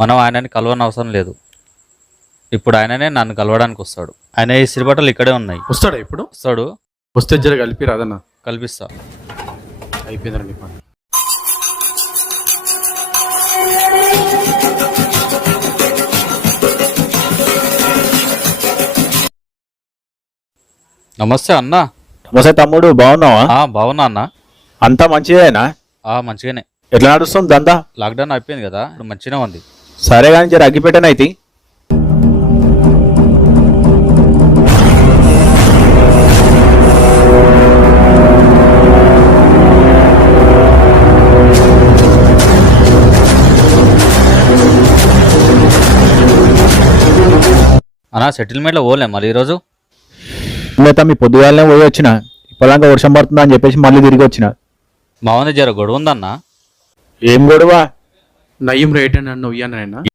మనం ఆయనని కలవని అవసరం లేదు. ఇప్పుడు ఆయననే నన్ను కలవడానికి వస్తాడు. ఆయన ఈ సిరిబట్టలు ఇక్కడే ఉన్నాయి. వస్తాడా ఇప్పుడు? వస్తాడు, వస్తే జర కలిపి రాదన్న. కల్పిస్తా. అయిపోయిందండి పని. నమస్తే అన్న. నమస్తే తమ్ముడు, బాగున్నావా? బాగున్నా అన్న. అంతా మంచిదేనా? మంచిగానే. ఎట్లా నడుస్తుంది దందా? లాక్డౌన్ అయిపోయింది కదా, ఇప్పుడు మంచిగానే ఉంది. సరే కానీ జర అగ్గిపెట్టనైతే. అన్న సెటిల్మెంట్లో పోలే మళ్ళీ ఈరోజు. లేదా మీ పొద్దుగాలనే పోయి వచ్చిన, ఇప్పటిదాకా వర్షం పడుతుందా అని చెప్పేసి మళ్ళీ తిరిగి వచ్చిన. మా ఉంది జర గొడవ ఉందన్న. ఏం గొడవ? నయ్యం రేట్ అని నన్ను ఇయ్యానైనా